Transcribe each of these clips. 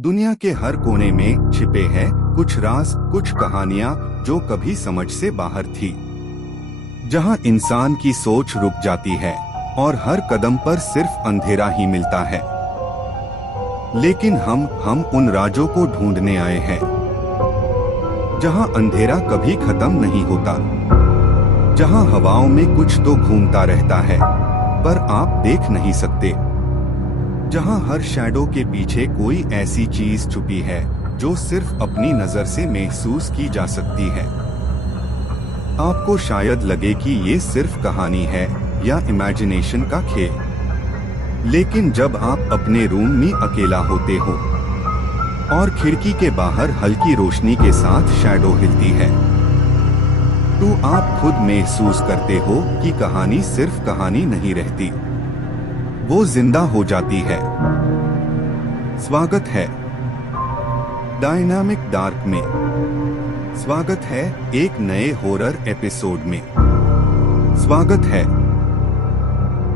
दुनिया के हर कोने में छिपे हैं कुछ राज, कुछ कहानियां जो कभी समझ से बाहर थी। जहां इंसान की सोच रुक जाती है और हर कदम पर सिर्फ अंधेरा ही मिलता है। लेकिन हम उन राजों को ढूंढने आए हैं जहां अंधेरा कभी खत्म नहीं होता, जहां हवाओं में कुछ तो घूमता रहता है पर आप देख नहीं सकते, जहां हर शैडो के पीछे कोई ऐसी चीज छुपी है जो सिर्फ अपनी नजर से महसूस की जा सकती है। आपको शायद लगे कि ये सिर्फ कहानी है या इमेजिनेशन का खेल, लेकिन जब आप अपने रूम में अकेला होते हो और खिड़की के बाहर हल्की रोशनी के साथ शैडो हिलती है, तो आप खुद महसूस करते हो कि कहानी सिर्फ कहानी नहीं रहती, वो जिंदा हो जाती है। स्वागत है डायनामिक डार्क में, स्वागत है एक नए हॉरर एपिसोड में, स्वागत है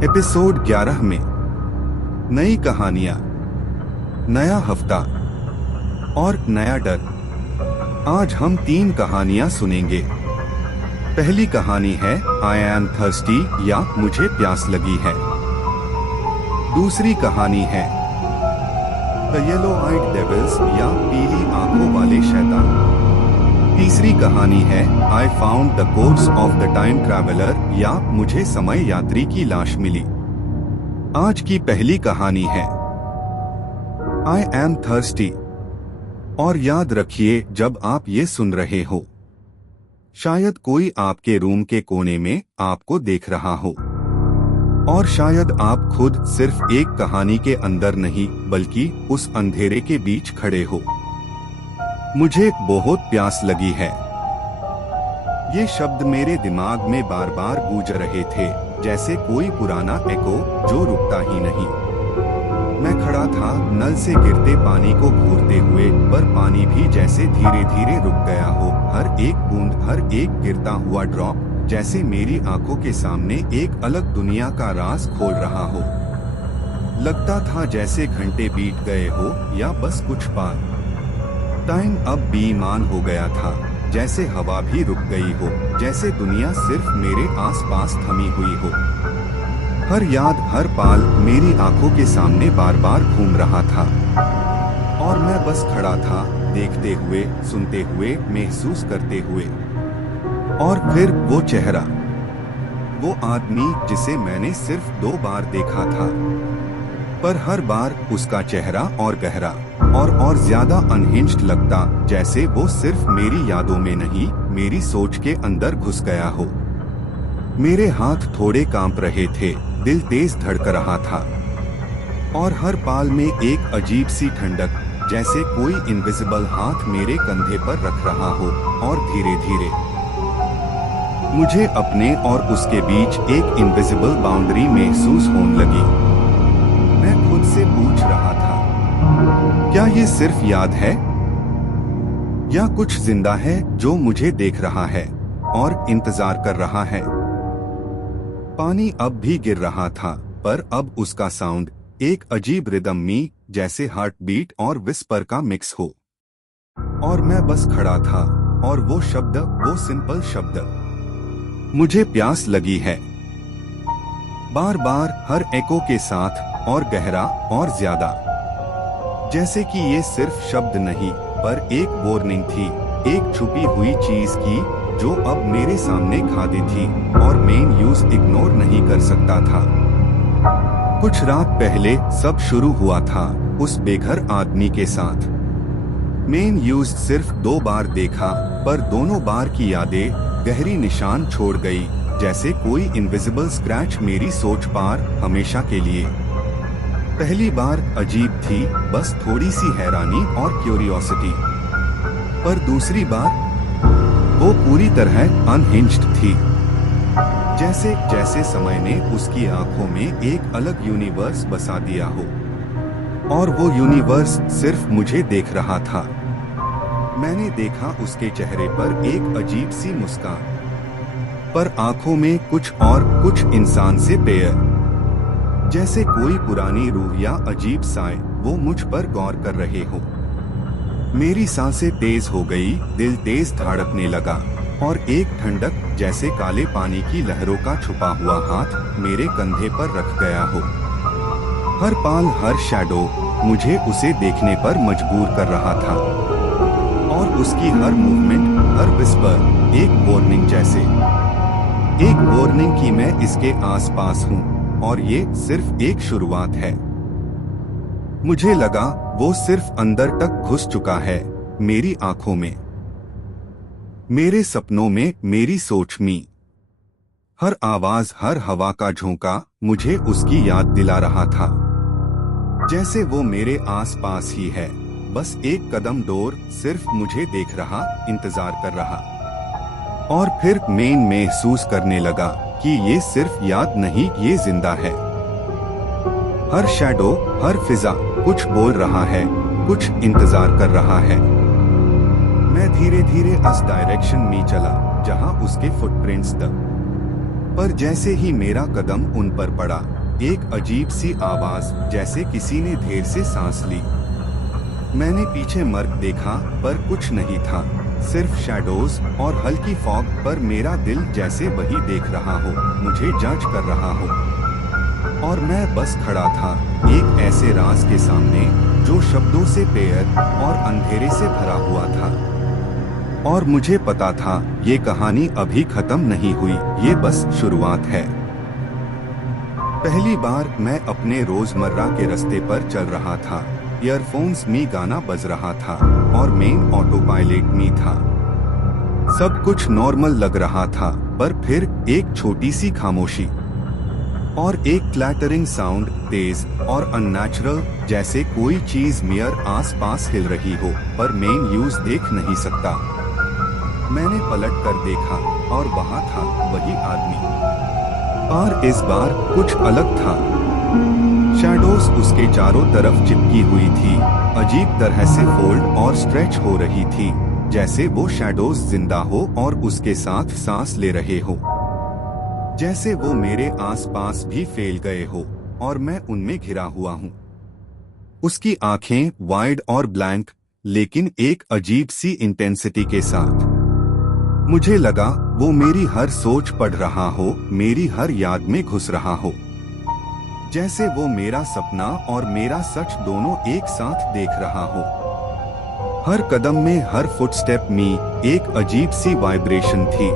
एपिसोड 11 में। नई कहानियां, नया हफ्ता और नया डर। आज हम 3 कहानियां सुनेंगे। पहली कहानी है आई एम थर्स्टी या मुझे प्यास लगी है। दूसरी कहानी है द येलो आइड डेविल्स या पीली आंखों वाले शैतान। तीसरी कहानी है I found the course of the time traveller या मुझे समय यात्री की लाश मिली। आज की पहली कहानी है आई एम थर्स्टी। और याद रखिए, जब आप ये सुन रहे हो, शायद कोई आपके रूम के कोने में आपको देख रहा हो, और शायद आप खुद सिर्फ एक कहानी के अंदर नहीं बल्कि उस अंधेरे के बीच खड़े हो। मुझे बहुत प्यास लगी है, ये शब्द मेरे दिमाग में बार बार गूंज रहे थे, जैसे कोई पुराना एको जो रुकता ही नहीं। मैं खड़ा था नल से गिरते पानी को घूरते हुए, पर पानी भी जैसे धीरे धीरे रुक गया हो। हर एक बूंद, हर एक गिरता हुआ ड्रॉप जैसे मेरी आंखों के सामने एक अलग दुनिया का राज खोल रहा हो। लगता था जैसे घंटे बीत गए हो या बस कुछ पार। टाइम अब बेईमान हो गया था, जैसे हवा भी रुक गई हो, जैसे दुनिया सिर्फ मेरे आसपास थमी हुई हो। हर याद, हर पाल मेरी आंखों के सामने बार बार घूम रहा था, और मैं बस खड़ा था, देखते हुए, सुनते हुए, महसूस करते हुए। और फिर वो चेहरा, वो आदमी जिसे मैंने सिर्फ 2 बार देखा था, पर हर बार उसका चेहरा और गहरा और ज्यादा अनहिंज्ड लगता, जैसे वो सिर्फ मेरी यादों में नहीं, मेरी सोच के अंदर घुस गया हो। मेरे हाथ थोड़े कांप रहे थे, दिल तेज धड़क रहा था, और हर पाल में एक अजीब सी ठंडक, जैसे कोई इनविजिबल हाथ मेरे कंधे पर रख रहा हो। और धीरे धीरे मुझे अपने और उसके बीच एक इनविजिबल बाउंड्री महसूस होने लगी। मैं खुद से पूछ रहा था, क्या ये सिर्फ याद है या कुछ जिंदा है जो मुझे देख रहा है और इंतजार कर रहा है। पानी अब भी गिर रहा था, पर अब उसका साउंड एक अजीब रिदम में, जैसे हार्ट बीट और विस्पर का मिक्स हो। और मैं बस खड़ा था, और वो शब्द, वो सिंपल शब्द, मुझे प्यास लगी है, बार बार हर एको के साथ, और गहरा और ज्यादा, जैसे कि ये सिर्फ शब्द नहीं पर एक वार्निंग थी, एक छुपी हुई चीज की जो अब मेरे सामने खादी थी, और मैं यूज इग्नोर नहीं कर सकता था। कुछ रात पहले सब शुरू हुआ था उस बेघर आदमी के साथ। मैंने यूज सिर्फ 2 बार देखा, पर दोनों बार की यादें गहरी निशान छोड़ गई, जैसे कोई इनविजिबल स्क्रैच मेरी सोच पार हमेशा के लिए। पहली बार अजीब थी, बस थोड़ी सी हैरानी और क्यूरियोसिटी, पर दूसरी बार वो पूरी तरह अनहिंज्ड थी, जैसे समय ने उसकी आंखों में एक अलग यूनिवर्स बसा दिया हो, और वो यूनिवर्स सिर्फ मुझे देख रहा था। मैंने देखा उसके चेहरे पर एक अजीब सी मुस्कान, पर आंखों में कुछ और, कुछ इंसान से पेयर, जैसे कोई पुरानी रूह या अजीब साए वो मुझ पर गौर कर रहे हो। मेरी सांसें तेज हो गई, दिल तेज धड़कने लगा और एक ठंडक जैसे काले पानी की लहरों का छुपा हुआ हाथ मेरे कंधे पर रख गया हो। हर पाल, हर शैडो मुझे उसे देखने पर मजबूर कर रहा था और उसकी हर मूवमेंट, हर विस्पर एक वार्निंग जैसे, एक वार्निंग कि मैं इसके आसपास हूँ और ये सिर्फ एक शुरुआत है। मुझे लगा वो सिर्फ अंदर तक घुस चुका है, मेरी आंखों में, मेरे सपनों में, मेरी सोच में। हर आवाज, हर हवा का झोंका मुझे उसकी याद दिला रहा था, जैसे वो मेरे आसपास ही है, बस एक कदम दूर, सिर्फ मुझे देख रहा, इंतजार कर रहा। और फिर मैं महसूस करने लगा कि ये सिर्फ याद नहीं, ये जिंदा है। हर शैडो, हर फिजा कुछ बोल रहा है, कुछ इंतजार कर रहा है। मैं धीरे धीरे उस डायरेक्शन में चला जहां उसके फुटप्रिंट्स थे, पर जैसे ही मेरा कदम उन पर पड़ा, एक अजीब सी आवाज, जैसे किसी ने देर से सांस ली। मैंने पीछे मर्ग देखा पर कुछ नहीं था, सिर्फ शैडोज और हल्की फॉग, पर मेरा दिल जैसे वही देख रहा हो, मुझे जांच कर रहा हो। और मैं बस खड़ा था एक ऐसे राज के सामने जो शब्दों से बेअद और अंधेरे से भरा हुआ था। और मुझे पता था ये कहानी अभी खत्म नहीं हुई, ये बस शुरुआत है। पहली बार मैं अपने रोजमर्रा के रास्ते पर चल रहा था, ईयरफोन्स में गाना बज रहा था और मैं ऑटो पायलट में था। सब कुछ नॉर्मल लग रहा था, पर फिर एक छोटी सी खामोशी और एक क्लैटरिंग साउंड, तेज और अननेचुरल, जैसे कोई चीज मेरे आसपास हिल रही हो, पर मैं यूज देख नहीं सकता। मैंने पलट कर देखा और वहाँ था वही आदमी, और इस बार कुछ अलग था। शैडोज उसके चारों तरफ चिपकी हुई थी, अजीब तरह से फोल्ड और स्ट्रेच हो रही थी, जैसे वो शैडोज जिंदा हो और उसके साथ सांस ले रहे हो, जैसे वो मेरे आसपास भी फैल गए हो और मैं उनमें घिरा हुआ हूँ। उसकी आंखें वाइड और ब्लैंक, लेकिन एक अजीब सी इंटेंसिटी के साथ। मुझे लगा वो मेरी हर सोच पढ़ रहा हो, मेरी हर याद में घुस रहा हो, जैसे वो मेरा सपना और मेरा सच दोनों एक साथ देख रहा हो। हर कदम में, हर फुटस्टेप में एक अजीब सी वाइब्रेशन थी,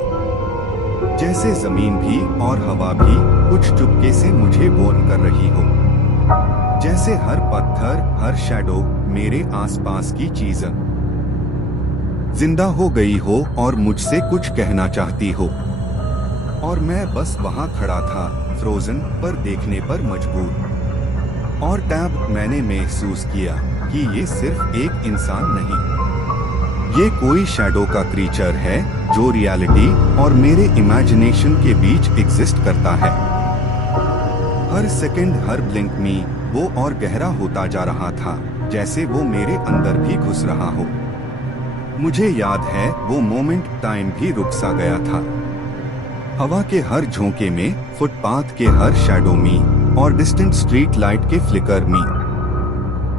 जैसे जमीन भी और हवा भी कुछ चुपके से मुझे वार्न कर रही हो, जैसे हर पत्थर, हर शैडो मेरे आसपास की चीज जिंदा हो गई हो और मुझसे कुछ कहना चाहती हो। और मैं बस वहां खड़ा था, फ्रोजन, पर देखने पर मजबूर। और तब मैंने महसूस किया कि ये सिर्फ एक इंसान नहीं, ये कोई शैडो का क्रीचर है जो रियलिटी और मेरे इमेजिनेशन के बीच एग्जिस्ट करता है। हर सेकंड, हर ब्लिंक में वो और गहरा होता जा रहा था, जैसे वो मेरे अंदर भी घुस रहा हो। मुझे याद है वो मोमेंट, टाइम भी रुक सा गया था। हवा के हर झोंके में, फुटपाथ के हर शैडो में और डिस्टेंट स्ट्रीट लाइट के फ्लिकर में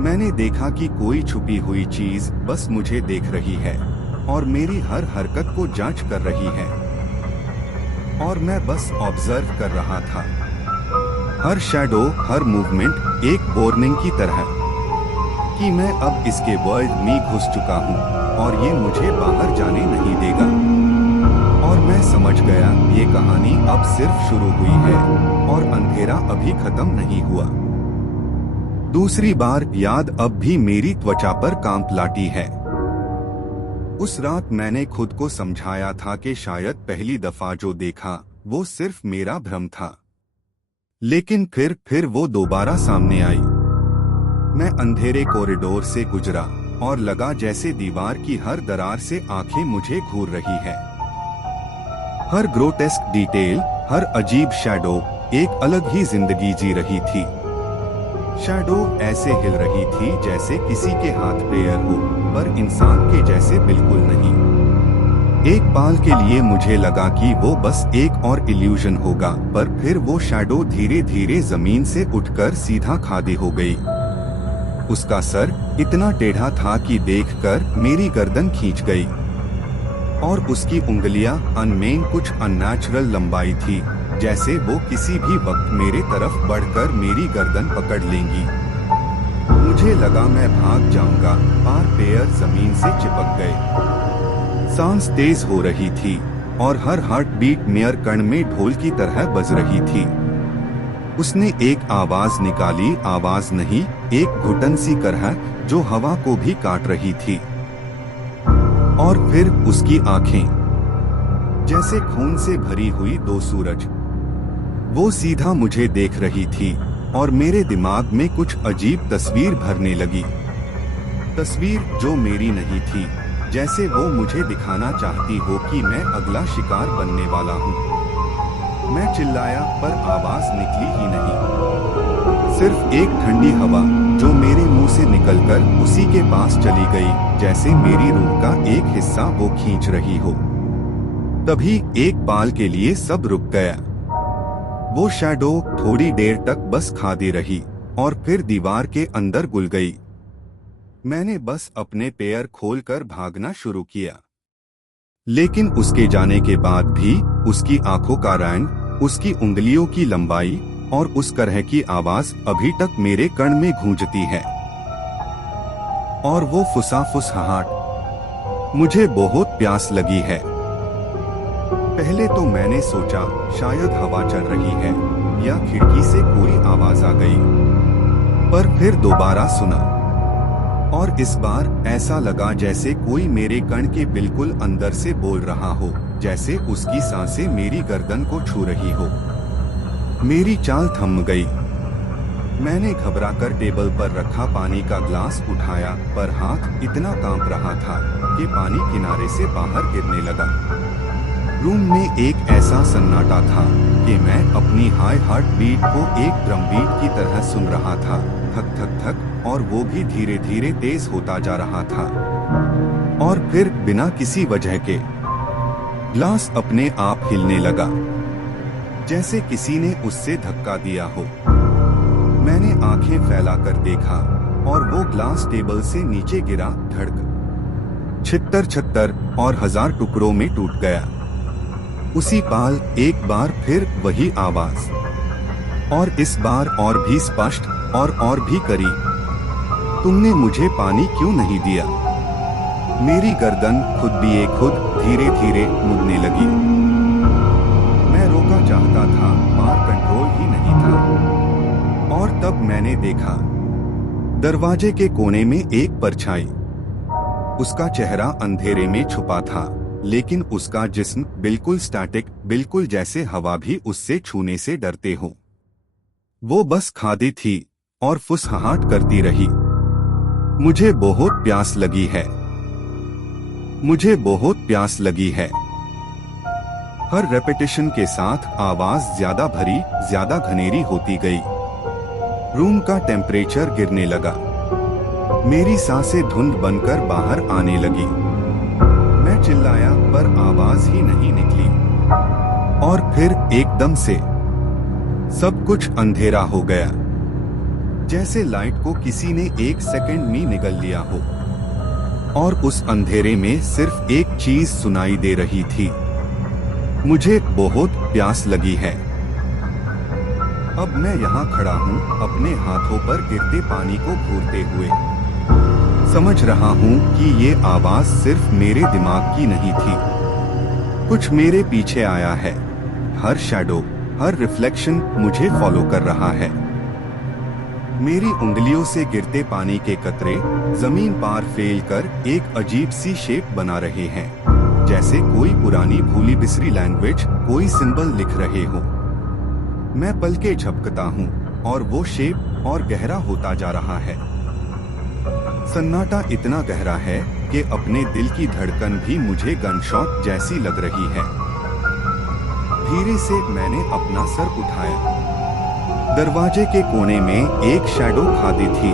मैंने देखा कि कोई छुपी हुई चीज बस मुझे देख रही है और मेरी हर हरकत को जांच कर रही है। और मैं बस ऑब्जर्व कर रहा था, हर शैडो, हर मूवमेंट एक वार्निंग की तरह कि मैं अब इसके वर्ल्ड में घुस चुका हूँ और ये मुझे बाहर जाने नहीं देगा। और मैं समझ गया ये कहानी अब सिर्फ शुरू हुई है और अंधेरा अभी खत्म नहीं हुआ। दूसरी बार याद अब भी मेरी त्वचा पर कांप लाती है। उस रात मैंने खुद को समझाया था कि शायद पहली दफा जो देखा वो सिर्फ मेरा भ्रम था, लेकिन फिर वो दोबारा सामने आई। मैं अंधेरे कॉरिडोर से गुजरा और लगा जैसे दीवार की हर दरार से आंखें मुझे घूर रही है। हर ग्रोटेस्क डिटेल, हर अजीब शैडो एक अलग ही जिंदगी जी रही थी। शैडो ऐसे हिल रही थी जैसे किसी के हाथ पैर हो, पर इंसान के जैसे बिल्कुल नहीं। एक पल के लिए मुझे लगा कि वो बस एक और इल्यूजन होगा, पर फिर वो शैडो धीरे धीरे जमीन से उठकर सीधा खड़ी हो गई। उसका सर इतना टेढ़ा था कि देखकर मेरी गर्दन खींच गई, और उसकी उंगलियां अनमेन कुछ अननेचुरल लंबाई थी, जैसे वो किसी भी वक्त मेरे तरफ बढ़कर मेरी गर्दन पकड़ लेंगी। मुझे लगा मैं भाग जाऊंगा, पर पैर जमीन से चिपक गए। सांस तेज हो रही थी और हर हार्ट बीट मेयर कण में ढोल की तरह बज रही थी। उसने एक आवाज निकाली, आवाज नहीं, एक घुटन सी करह जो हवा को भी काट रही थी। और फिर उसकी आंखें जैसे खून से भरी हुई दो सूरज। वो सीधा मुझे देख रही थी और मेरे दिमाग में कुछ अजीब तस्वीर भरने लगी। तस्वीर जो मेरी नहीं थी, जैसे वो मुझे दिखाना चाहती हो कि मैं अगला शिकार बनने वाला हूँ। मैं चिल्लाया पर आवाज निकली ही नहीं। सिर्फ एक ठंडी हवा जो मेरे मुंह से निकलकर उसी के पास चली गई, जैसे मेरी रूह का एक हिस्सा वो खींच रही हो। तभी एक पल के लिए सब रुक गया। वो शैडो थोड़ी देर तक बस खादी रही और फिर दीवार के अंदर घुल गई। मैंने बस अपने पैर खोलकर भागना शुरू किया, लेकिन उसके जाने के बाद भी उसकी आंखों का रंग, उसकी उंगलियों की लंबाई और उस तरह की आवाज अभी तक मेरे कान में गूंजती है। और वो फुसाफुसाहट, मुझे बहुत प्यास लगी है। पहले तो मैंने सोचा शायद हवा चल रही है या खिड़की से कोई आवाज आ गई, पर फिर दोबारा सुना और इस बार ऐसा लगा जैसे कोई मेरे कान के बिल्कुल अंदर से बोल रहा हो, जैसे उसकी सांसें मेरी गर्दन को छू रही हो। मेरी चाल थम गई। मैंने घबराकर टेबल पर रखा पानी का ग्लास उठाया, पर हाथ इतना कांप रहा था कि पानी किनारे से बाहर गिरने लगा। रूम में एक ऐसा सन्नाटा था कि मैं अपनी हाई हार्ट बीट को एक ड्रम बीट की तरह सुन रहा था, थक थक थक, और वो भी धीरे धीरे तेज होता जा रहा था। और फिर बिना किसी वजह के ग्लास अपने आप हिलने लगा, जैसे किसी ने उससे धक्का दिया हो। मैंने आंखें फैलाकर देखा और वो ग्लास टेबल से नीचे गिरा, धड़क छित्तर छत्तर और 1000 टुकड़ों में टूट गया। उसी पल एक बार फिर वही आवाज, और इस बार और भी स्पष्ट और भी करीब, तुमने मुझे पानी क्यों नहीं दिया? मेरी गर्दन खुद भी खुद धीरे धीरे मुड़ने लगी। मैं रोका चाहता था, पर कंट्रोल ही नहीं था। और तब मैंने देखा दरवाजे के कोने में एक परछाई। उसका चेहरा अंधेरे में छुपा था, लेकिन उसका जिस्म बिल्कुल स्टैटिक, बिल्कुल जैसे हवा भी उससे छूने से डरते हो। वो बस खादी थी और फुसफुसाहट करती रही। मुझे बहुत प्यास लगी है, मुझे बहुत प्यास लगी है। हर रेपिटेशन के साथ आवाज ज्यादा भरी, ज्यादा घनेरी होती गई। रूम का टेम्परेचर गिरने लगा। मेरी सांसें धुंध बनकर बाहर आने लगी। मैं चिल्लाया पर आवाज ही नहीं निकली। और फिर एकदम से सब कुछ अंधेरा हो गया, जैसे लाइट को किसी ने 1 सेकंड में निगल लिया हो। और उस अंधेरे में सिर्फ एक चीज सुनाई दे रही थी, मुझे बहुत प्यास लगी है। अब मैं यहाँ खड़ा हूँ, अपने हाथों पर गिरते पानी को घूरते हुए। समझ रहा हूँ कि ये आवाज सिर्फ मेरे दिमाग की नहीं थी, कुछ मेरे पीछे आया है। हर शैडो, हर रिफ्लेक्शन मुझे फॉलो कर रहा है। मेरी उंगलियों से गिरते पानी के कतरे जमीन पार फैल कर एक अजीब सी शेप बना रहे हैं, जैसे कोई पुरानी भूली बिसरी लैंग्वेज कोई सिंबल लिख रहे हो। मैं पलके झपकता हूँ और वो शेप और गहरा होता जा रहा है। सन्नाटा इतना गहरा है कि अपने दिल की धड़कन भी मुझे गनशॉट जैसी लग रही है। धीरे से मैंने अपना सर उठाया। दरवाजे के कोने में एक शैडो खड़ी थी।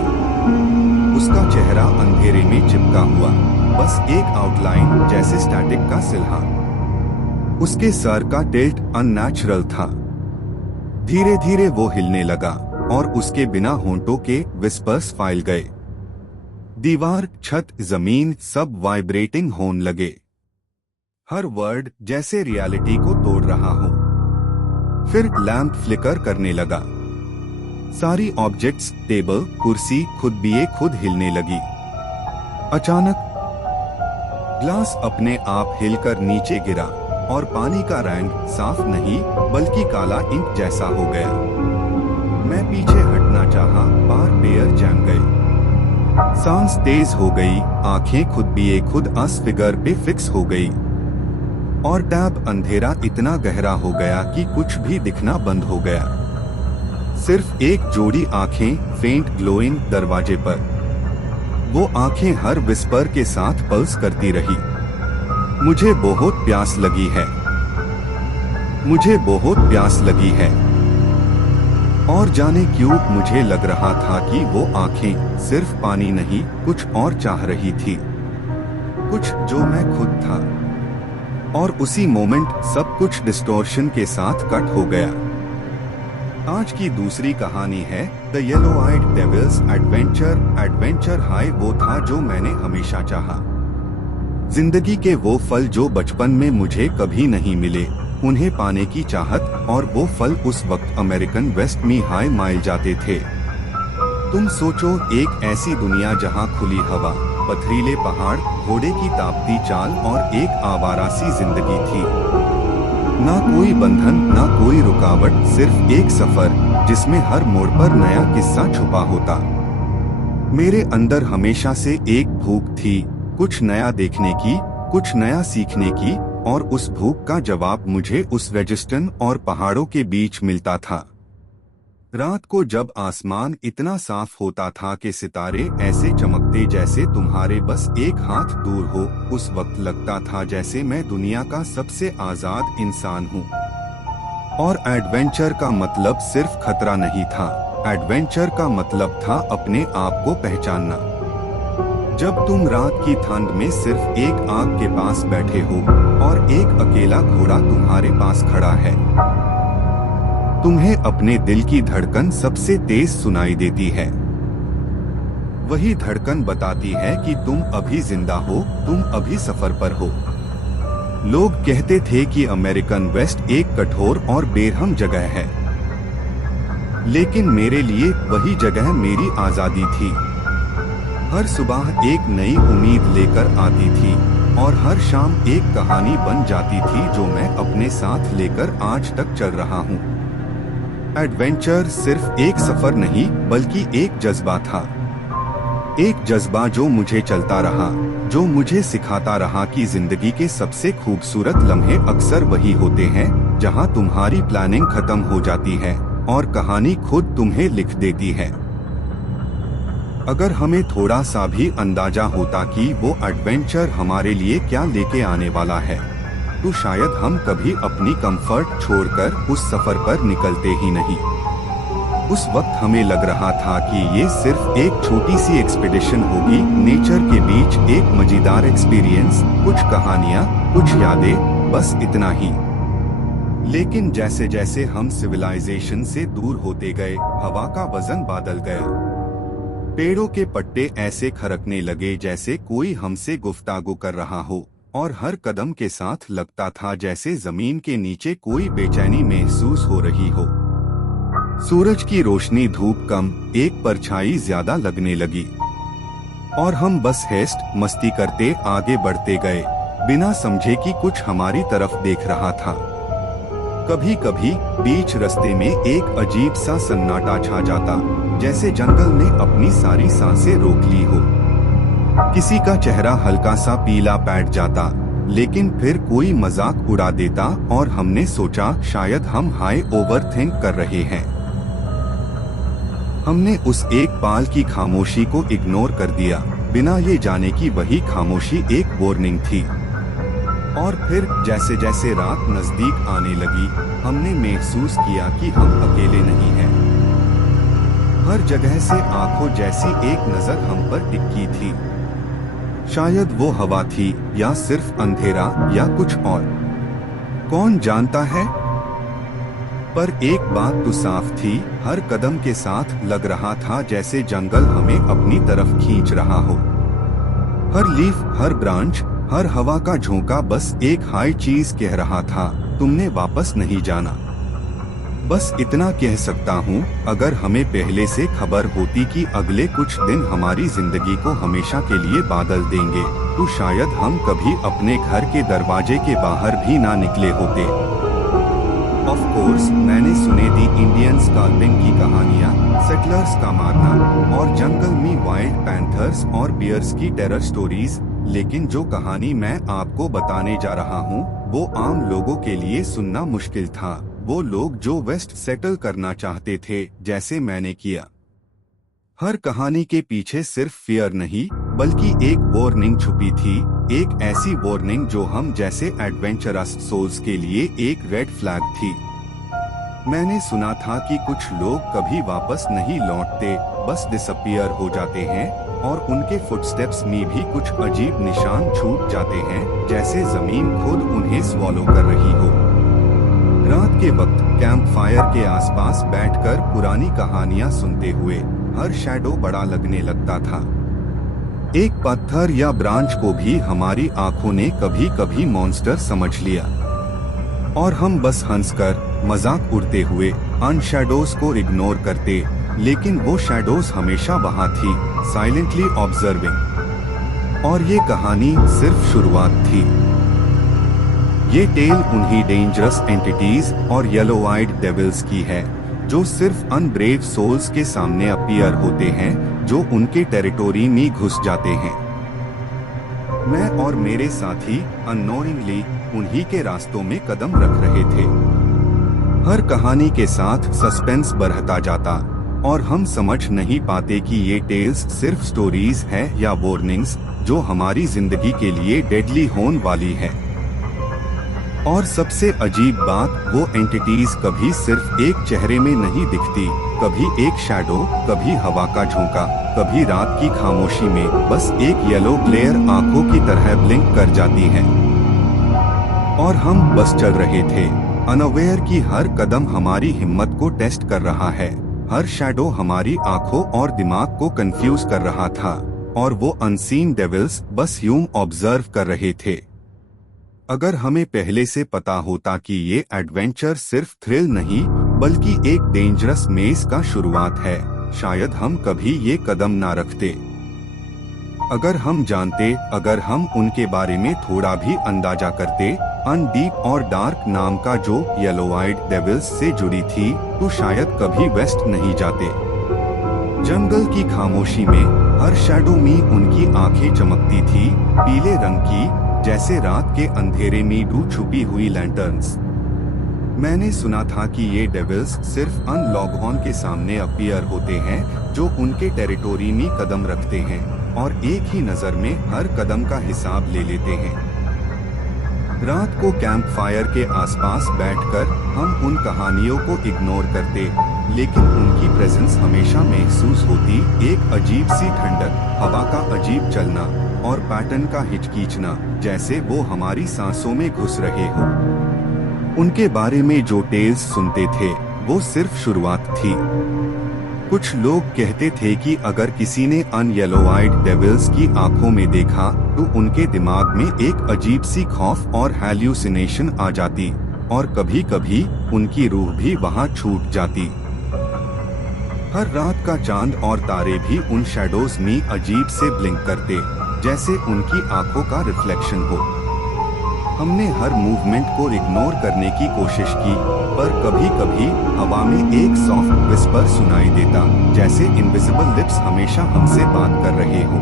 उसका चेहरा अंधेरे में चिपका हुआ, बस एक आउटलाइन जैसे स्टैटिक का सिलहा। उसके सर का टिल्ट अननेचुरल था। धीरे धीरे वो हिलने लगा और उसके बिना होंठों के विस्पर्स फैल गए, दीवार, छत, जमीन सब वाइब्रेटिंग होने लगे। हर वर्ड जैसे रियलिटी को तोड़ रहा हो। फिर लैंप फ्लिकर करने लगा। सारी ऑब्जेक्ट्स, टेबल, कुर्सी खुद हिलने लगी। अचानक ग्लास अपने आप हिलकर नीचे गिरा और पानी का रंग साफ नहीं बल्कि काला इंक जैसा हो गया। मैं पीछे हटना चाहा, बार पैर जम गए। सांस तेज हो गई, आंखें खुद अस फिगर पे फिक्स हो गई और टैब अंधेरा इतना गहरा हो गया कि कुछ भी दिखना बंद हो गया। सिर्फ एक जोड़ी आंखें फेंट ग्लोइंग दरवाजे पर। वो आंखें हर विस्पर के साथ पल्स करती रही। मुझे बहुत प्यास लगी है, मुझे बहुत प्यास लगी है। और जाने क्यों मुझे लग रहा था कि वो आंखें सिर्फ पानी नहीं कुछ और चाह रही थी, कुछ जो मैं खुद था। और उसी मोमेंट सब कुछ डिस्टॉर्शन के साथ कट हो गया। आज की दूसरी कहानी है the yellow eyed devil's adventure हाई। वो था जो मैंने हमेशा चाहा। जिंदगी के वो फल जो बचपन में मुझे कभी नहीं मिले, उन्हें पाने की चाहत। और वो फल उस वक्त अमेरिकन वेस्ट में हाई माइल जाते थे। तुम सोचो, एक ऐसी दुनिया जहां खुली हवा, पथरीले पहाड़, घोड़े की तापती चाल और एक आवारा सी जिंदगी थी। ना कोई बंधन, ना कोई रुकावट, सिर्फ एक सफर जिसमें हर मोड़ पर नया किस्सा छुपा होता। मेरे अंदर हमेशा से एक भूख थी, कुछ नया देखने की, कुछ नया सीखने की। और उस भूख का जवाब मुझे उस रेजिस्टन और पहाड़ों के बीच मिलता था। रात को जब आसमान इतना साफ होता था कि सितारे ऐसे चमकते जैसे तुम्हारे बस एक हाथ दूर हो, उस वक्त लगता था जैसे मैं दुनिया का सबसे आजाद इंसान हूँ। और एडवेंचर का मतलब सिर्फ खतरा नहीं था, एडवेंचर का मतलब था अपने आप को पहचानना। जब तुम रात की ठंड में सिर्फ एक आग के पास बैठे हो और एक अकेला घोड़ा तुम्हारे पास खड़ा है, तुम्हें अपने दिल की धड़कन सबसे तेज सुनाई देती है। वही धड़कन बताती है कि तुम अभी जिंदा हो, तुम अभी सफर पर हो। लोग कहते थे कि अमेरिकन वेस्ट एक कठोर और बेरहम जगह है, लेकिन मेरे लिए वही जगह मेरी आजादी थी। हर सुबह एक नई उम्मीद लेकर आती थी और हर शाम एक कहानी बन जाती थी जो मैं अपने साथ लेकर आज तक चल रहा हूँ। एडवेंचर सिर्फ एक सफर नहीं बल्कि एक जज्बा था। एक जज्बा जो मुझे चलता रहा, जो मुझे सिखाता रहा कि जिंदगी के सबसे खूबसूरत लम्हे अक्सर वही होते हैं जहां तुम्हारी प्लानिंग खत्म हो जाती है और कहानी खुद तुम्हें लिख देती है। अगर हमें थोड़ा सा भी अंदाजा होता कि वो एडवेंचर हमारे लिए क्या लेके आने वाला है, तो शायद हम कभी अपनी कंफर्ट छोड़कर उस सफर पर निकलते ही नहीं। उस वक्त हमें लग रहा था कि ये सिर्फ एक छोटी सी एक्सपीडिशन होगी, नेचर के बीच एक मजेदार एक्सपीरियंस, कुछ कहानियाँ, कुछ यादें, बस इतना ही। लेकिन जैसे जैसे हम सिविलाइजेशन से दूर होते गए, हवा का वजन बदल गया। पेड़ों के पत्ते ऐसे खरकने लगे जैसे कोई हमसे गुफ्तागू कर रहा हो और हर कदम के साथ लगता था जैसे जमीन के नीचे कोई बेचैनी महसूस हो रही हो। सूरज की रोशनी धूप कम, एक परछाई ज्यादा लगने लगी और हम बस हेस्ट मस्ती करते आगे बढ़ते गए, बिना समझे कि कुछ हमारी तरफ देख रहा था। कभी कभी बीच रास्ते में एक अजीब सा सन्नाटा छा जाता, जैसे जंगल ने अपनी सारी सांसें रोक ली हो। किसी का चेहरा हल्का सा पीला पैट जाता, लेकिन फिर कोई मजाक उड़ा देता और हमने सोचा शायद हम हाई ओवरथिंक कर रहे हैं। हमने उस एक पाल की खामोशी को इग्नोर कर दिया, बिना ये जाने कि वही खामोशी एक वार्निंग थी। और फिर जैसे जैसे रात नजदीक आने लगी, हमने महसूस किया कि हम अकेले नहीं हैं। हर जगह से आंखों जैसी एक नजर हम पर टिकी थी। शायद वो हवा थी या सिर्फ अंधेरा या कुछ और, कौन जानता है। पर एक बात तो साफ थी, हर कदम के साथ लग रहा था जैसे जंगल हमें अपनी तरफ खींच रहा हो। हर लीफ, हर ब्रांच, हर हवा का झोंका बस एक हाई चीज कह रहा था, तुमने वापस नहीं जाना। बस इतना कह सकता हूँ, अगर हमें पहले से खबर होती कि अगले कुछ दिन हमारी जिंदगी को हमेशा के लिए बादल देंगे, तो शायद हम कभी अपने घर के दरवाजे के बाहर भी ना निकले होते। ऑफ कोर्स, मैंने सुने दी इंडियन स्काल्पिंग की कहानियाँ, सेटलर्स का मारना और जंगल में वाइल्ड पैंथर्स और बियर्स की टेरर स्टोरीज, लेकिन जो कहानी मैं आपको बताने जा रहा हूँ वो आम लोगों के लिए सुनना मुश्किल था। वो लोग जो वेस्ट सेटल करना चाहते थे, जैसे मैंने किया। हर कहानी के पीछे सिर्फ फियर नहीं, बल्कि एक वार्निंग छुपी थी, एक ऐसी वार्निंग जो हम जैसे एडवेंचरस सोल्स के लिए एक रेड फ्लैग थी। मैंने सुना था कि कुछ लोग कभी वापस नहीं लौटते, बस डिसअपीयर हो जाते हैं, और उनके फुटस्टेप्स में भी कुछ अजीब निशान छूट जाते हैं, जैसे जमीन खुद उन्हें स्वॉलो कर रही हो। रात के वक्त कैंप फायर के आसपास बैठकर पुरानी कहानियां सुनते हुए हर शैडो बड़ा लगने लगता था। एक पत्थर या ब्रांच को भी हमारी आंखों ने कभी कभी मॉन्स्टर समझ लिया, और हम बस हंसकर मजाक उड़ते हुए अन शैडोज को इग्नोर करते, लेकिन वो शैडोज हमेशा वहां थी, साइलेंटली ऑब्जर्विंग। और ये कहानी सिर्फ शुरुआत थी। ये टेल उन्हीं डेंजरस एंटिटीज और येलो आइड डेविल्स की है, जो सिर्फ अनब्रेव सोल्स के सामने अपीयर होते हैं, जो उनके टेरिटोरी में घुस जाते हैं। मैं और मेरे साथी अननोइंगली उन्हीं के रास्तों में कदम रख रहे थे। हर कहानी के साथ सस्पेंस बढ़ता जाता, और हम समझ नहीं पाते कि ये टेल्स सिर्फ स्टोरीज है या वार्निंग्स, जो हमारी जिंदगी के लिए डेडली होने वाली है। और सबसे अजीब बात, वो एंटिटीज कभी सिर्फ एक चेहरे में नहीं दिखती, कभी एक शैडो, कभी हवा का झोंका, कभी रात की खामोशी में बस एक येलो ग्लेयर आंखों की तरह ब्लिंक कर जाती है। और हम बस चल रहे थे, अनअवेयर कि हर कदम हमारी हिम्मत को टेस्ट कर रहा है, हर शैडो हमारी आंखों और दिमाग को कंफ्यूज कर रहा था, और वो अनसीन डेविल्स बस यूं ऑब्जर्व कर रहे थे। अगर हमें पहले से पता होता कि ये एडवेंचर सिर्फ थ्रिल नहीं, बल्कि एक डेंजरस मेज का शुरुआत है, शायद हम कभी ये कदम ना रखते। अगर हम जानते, अगर हम उनके बारे में थोड़ा भी अंदाजा करते, अनडीप और डार्क नाम का जो येलो आइड डेविल्स से जुड़ी थी, तो शायद कभी वेस्ट नहीं जाते। जंगल की खामोशी में हर शैडो में उनकी आंखें चमकती थी, पीले रंग की, जैसे रात के अंधेरे में डूब छुपी हुई लैंटर्न्स। मैंने सुना था कि ये डेविल्स सिर्फ अन लॉगहॉर्न के सामने अपीयर होते हैं, जो उनके टेरिटोरी में कदम रखते हैं, और एक ही नजर में हर कदम का हिसाब ले लेते हैं। रात को कैंप फायर के आसपास बैठकर हम उन कहानियों को इग्नोर करते, लेकिन उनकी प्रेजेंस हमेशा महसूस होती, एक अजीब सी ठंडक, हवा का अजीब चलना, और पैटर्न का हिचकिचना, जैसे वो हमारी सांसों में घुस रहे हो। उनके बारे में जो टेल्स सुनते थे, वो सिर्फ शुरुआत थी। कुछ लोग कहते थे कि अगर किसी ने अन येलो आइड डेविल्स की आंखों में देखा, तो उनके दिमाग में एक अजीब सी खौफ और हैल्यूसिनेशन आ जाती, और कभी कभी उनकी रूह भी वहां छूट जाती। हर रात का चांद और तारे भी उन शैडोज में अजीब से ब्लिंक करते, जैसे उनकी आंखों का रिफ्लेक्शन हो। हमने हर मूवमेंट को इग्नोर करने की कोशिश की, पर कभी कभी हवा में एक सॉफ्ट विस्पर सुनाई देता, जैसे इनविजिबल लिप्स हमेशा हमसे बात कर रहे हो।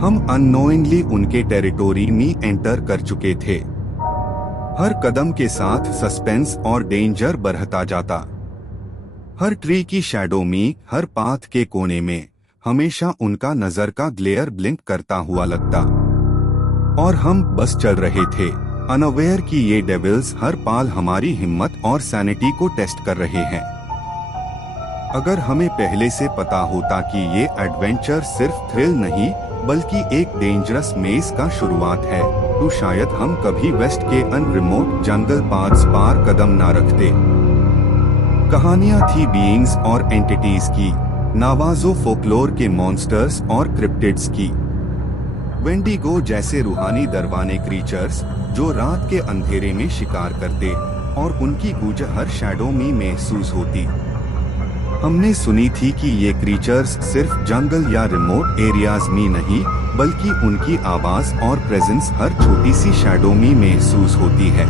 हम अननोइंगली उनके टेरिटोरी में एंटर कर चुके थे। हर कदम के साथ सस्पेंस और डेंजर बढ़ता जाता। हर ट्री की शैडो में, हर पाथ के कोने में हमेशा उनका नजर का ग्लेयर ब्लिंक करता हुआ लगता, और हम बस चल रहे थे, अनअवेयर कि ये डेविल्स हर पाल हमारी हिम्मत और सैनिटी को टेस्ट कर रहे हैं। अगर हमें पहले से पता होता कि ये एडवेंचर सिर्फ थ्रिल नहीं, बल्कि एक डेंजरस मेज का शुरुआत है, तो शायद हम कभी वेस्ट के अन रिमोट जंगल पाथ्स पार कदम ना रखते। कहानियां थी बीइंग्स और एंटिटीज की, नावाजो फोकलोर के मॉन्स्टर्स और क्रिप्टिड्स की। वेंडिगो जैसे रूहानी दरवाने क्रीचर्स जो रात के अंधेरे में शिकार करते और उनकी गूंज हर शैडो में महसूस होती। हमने सुनी थी कि ये क्रीचर्स सिर्फ जंगल या रिमोट एरियाज में नहीं बल्कि उनकी आवाज और प्रेजेंस हर छोटी सी शैडो में महसूस होती है।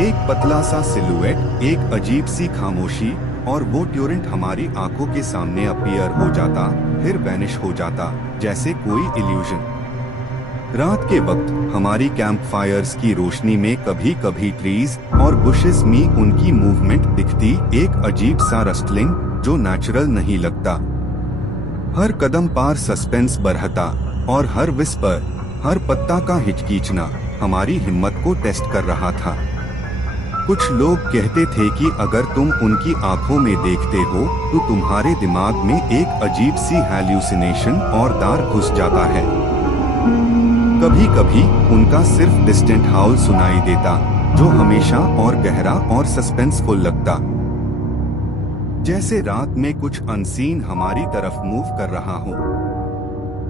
एक पतला सा सिलुएट, एक अजीब सी खामोशी और वो ट्यूरेंट हमारी आंखों के सामने अपीयर हो जाता फिर वैनिश हो जाता जैसे कोई इल्यूजन। रात के वक्त हमारी कैंप फायर्स की रोशनी में कभी कभी ट्रीज और बुशेस में उनकी मूवमेंट दिखती, एक अजीब सा रस्टलिंग जो नेचुरल नहीं लगता। हर कदम पार सस्पेंस बढ़ता और हर विस्पर, हर पत्ता का हिचकिचना हमारी हिम्मत को टेस्ट कर रहा था। कुछ लोग कहते थे कि अगर तुम उनकी आंखों में देखते हो तो तुम्हारे दिमाग में एक अजीब सी हैल्यूसिनेशन और डर घुस जाता है। कभी कभी उनका सिर्फ डिस्टेंट हाउल सुनाई देता जो हमेशा और गहरा और सस्पेंसफुल लगता, जैसे रात में कुछ अनसीन हमारी तरफ मूव कर रहा हो।